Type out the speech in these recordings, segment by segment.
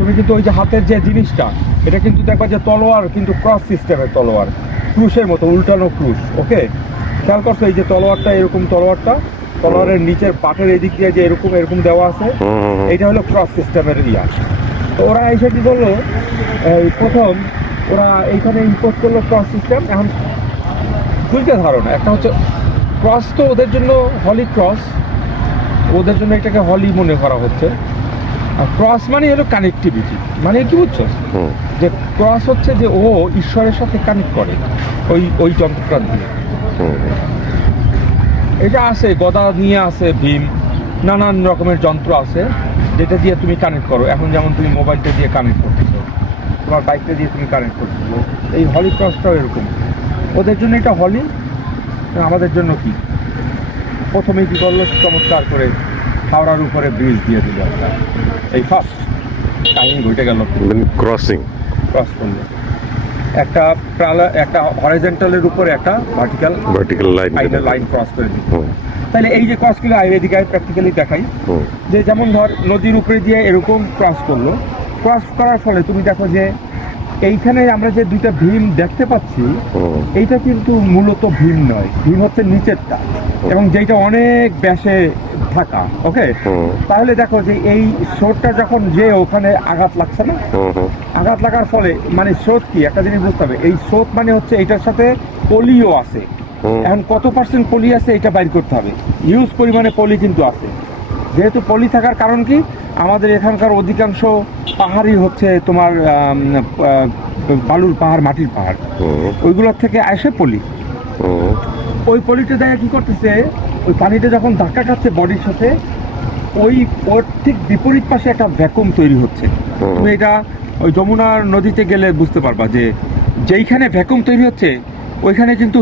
তুমি কিন্তু ওই যে হাতের যে জিনিসটা, এটা কিন্তু দেখবা যে তলোয়ার, কিন্তু ক্রস সিস্টেমের তলোয়ার, ক্রুশের মতো উল্টানো ক্রুশ। ওকে, খেয়াল করছো এই যে তলোয়ারটা, এরকম তলোয়ারের নিচের পাটের এদিক দিয়ে যে এরকম এরকম দেওয়া আছে, এইটা হলো ক্রস সিস্টেমের ইয়া। তো ওরা এসে কি করলো, প্রথম ওরা এইখানে ইম্পোর্ট করলো ক্রস সিস্টেম। এখন দুইটা ধারণা, একটা হচ্ছে ক্রস তো ওদের জন্য হলি ক্রস, ওদের জন্য এটাকে হলি মনে করা হচ্ছে। আর ক্রস মানে হলো কানেক্টিভিটি, মানে কি বুঝছো, যে ক্রস হচ্ছে যে ও ঈশ্বরের সাথে কানেক্ট করে ওই ওই যন্ত্রটা দিয়ে। এটা আছে, গদা নিয়ে আছে, ভীম, নানান রকমের যন্ত্র আছে যেটা দিয়ে তুমি কানেক্ট করো। এখন যেমন তুমি মোবাইলটা দিয়ে কানেক্ট করতেছো, তোমার বাইকটা দিয়ে তুমি কানেক্ট করতেছো, এই হলি ক্রসটাও এরকম। ওদের জন্য এটা হলি, আমাদের জন্য কি, প্রথমে কি করলো, চমৎকার করে হাওড়ার উপরে ব্রিজ দিয়ে দিল একটা, এই ফার্স্ট কাহিনী ঘটে গেল। ক্রস করলো একটা হরিজন্টালের উপরে একটা ভার্টিক্যাল লাইন ক্রস করে দিল। তাহলে এই যে ক্রসগুলো এদিকে প্র্যাকটিক্যালি দেখাই, যে যেমন ধর নদীর উপরে দিয়ে এরকম ক্রস করলো, ক্রস করার ফলে তুমি দেখো যে এইখানে আমরা যে দুইটা ভীম দেখতে পাচ্ছি, এইটা কিন্তু মূলত ভীম নয়, ভীম হচ্ছে নিচেরটা, এবং যেটা অনেক ব্যাসে থাকা। ওকে, তাহলে দেখো যে এই স্রোতটা যখন যে ওখানে আঘাত লাগছে না, আঘাত লাগার ফলে মানে স্রোত কি, একটা জিনিস বুঝতে হবে, এই স্রোত মানে হচ্ছে এইটার সাথে পলিও আছে। এখন কত পার্সেন্ট পলি আছে এটা বাইর করতে হবে, হিউজ পরিমাণে পলি কিন্তু আছে। যেহেতু পলি থাকার কারণ কি, আমাদের এখানকার অধিকাংশ পাহাড়ই হচ্ছে তোমার বালুর পাহাড়, মাটির পাহাড়, ওইগুলোর থেকে আসে পলি। ওই পলিটা দেখে কি করতেছে, ওই পানিটা যখন ধাক্কা খাচ্ছে বডির সাথে, ওর ঠিক বিপরীত পাশে একটা ভ্যাকুম তৈরি হচ্ছে। তুমি এটা ওই যমুনার নদীতে গেলে বুঝতে পারবা যে যেইখানে ভ্যাকুম তৈরি হচ্ছে ওইখানে কিন্তু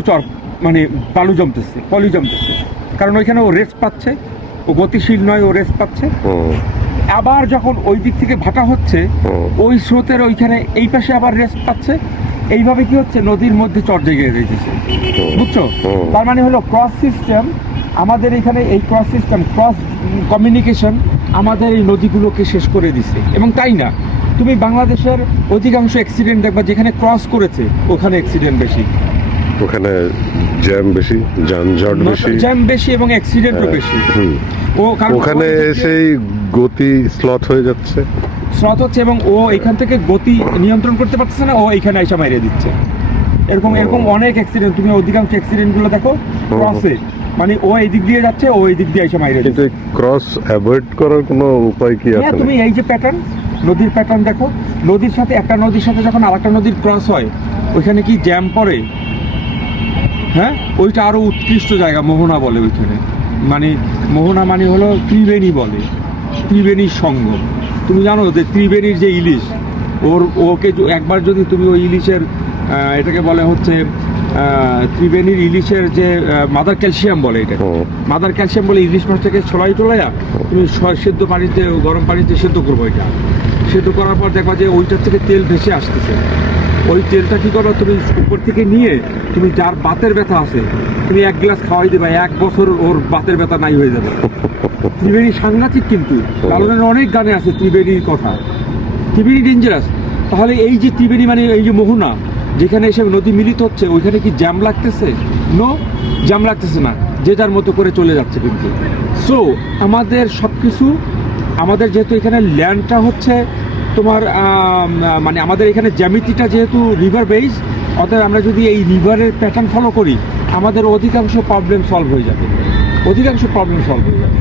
মানে বালু জমতেছে, পলি জমতেছে, কারণ ওইখানে ও রেস্ট পাচ্ছে, ও গতিশীল নয়, ও রেস্ট পাচ্ছে। আবার যখন ওই দিক থেকে ভাটা হচ্ছে, ওই স্রোতের ওইখানে এই পাশে আবার রেস্ট পাচ্ছে। এইভাবে কি হচ্ছে, নদীর মধ্যে চর জেগে যাইতেছে, বুঝছো? তার মানে হলো ক্রস সিস্টেম আমাদের এখানে, এই ক্রস সিস্টেম, ক্রস কমিউনিকেশন আমাদের এই নদীগুলোকে শেষ করে দিছে। এবং তাই না, তুমি বাংলাদেশের অধিকাংশ অ্যাক্সিডেন্ট দেখবা যেখানে ক্রস করেছে ওখানে অ্যাক্সিডেন্ট বেশি, ওখানে জ্যাম বেশি, যানজট বেশি, জ্যাম বেশি এবং অ্যাক্সিডেন্টও বেশি। ওখানে সেই গতি স্লথ হয়ে যাচ্ছে, স্রোত হচ্ছে, এবং ও এখান থেকে গতি নিয়ন্ত্রণ করতে পারতেছে না, ও এখানে আইসা মাইরে দিচ্ছে। এরকম অনেক অ্যাক্সিডেন্ট, তুমি অধিকাংশ অ্যাক্সিডেন্টগুলো দেখো ক্রসে, মানে ও এই দিক দিয়ে যাচ্ছে, ও এই দিক দিয়ে আইসা মাইরে দিচ্ছে। কিন্তু ক্রস অ্যাভয়েড করার কোনো উপায় কি আছে? তুমি এই যে প্যাটার্ন, নদীর প্যাটার্ন দেখো, নদীর সাথে একটা নদীর সাথে যখন আরেকটা নদীর ক্রস হয় ওইখানে কি জ্যাম পড়ে? হ্যাঁ, ওইটা আরো উৎকৃষ্ট জায়গা, মোহনা বলে ওইখানে, মানে মোহনা মানে হলো ত্রিবেণী বলে, ত্রিবেণীর সঙ্গম। তুমি জানো যে ত্রিবেণীর যে ইলিশ, ওকে একবার যদি তুমি ওই ইলিশের, এটাকে বলে হচ্ছে ত্রিবেণীর ইলিশের যে মাদার ক্যালসিয়াম বলে, এটা মাদার ক্যালসিয়াম বলে, ইলিশ মাছটাকে ছোলাইয়া তুমি সেদ্ধ পানিতে, গরম পানিতে সেদ্ধ করবো। এটা সেদ্ধ করার পর দেখবা যে ওইটার থেকে তেল ভেসে আসতেছে। ওই তেলটা কি করো, তুমি উপর থেকে নিয়ে তুমি যার বাতের ব্যথা আছে তুমি এক গ্লাস খাওয়াই দেবা, 1 বছর ওর বাতের ব্যথা নাই হয়ে যাবে। ত্রিবেণী সাংঘাতিক, কিন্তু লালনের অনেক গানে আছে ত্রিবেণীর কথা, ত্রিবেণী ডেঞ্জারাস। তাহলে এই যে ত্রিবেণী মানে এই যে মোহনা, যেখানে এসে নদী মিলিত হচ্ছে, ওইখানে কি জ্যাম লাগতেছে? নো, জ্যাম লাগতেছে না, যে যার মতো করে চলে যাচ্ছে। কিন্তু সো আমাদের সব কিছু, আমাদের যেহেতু এখানে ল্যান্ডটা হচ্ছে তোমার মানে আমাদের এখানে জ্যামিতিটা যেহেতু রিভার বেস, অতএব আমরা যদি এই রিভারের প্যাটার্ন ফলো করি আমাদের অধিকাংশ প্রবলেম সলভ হয়ে যাবে, অধিকাংশ প্রবলেম সলভ হয়ে যাবে।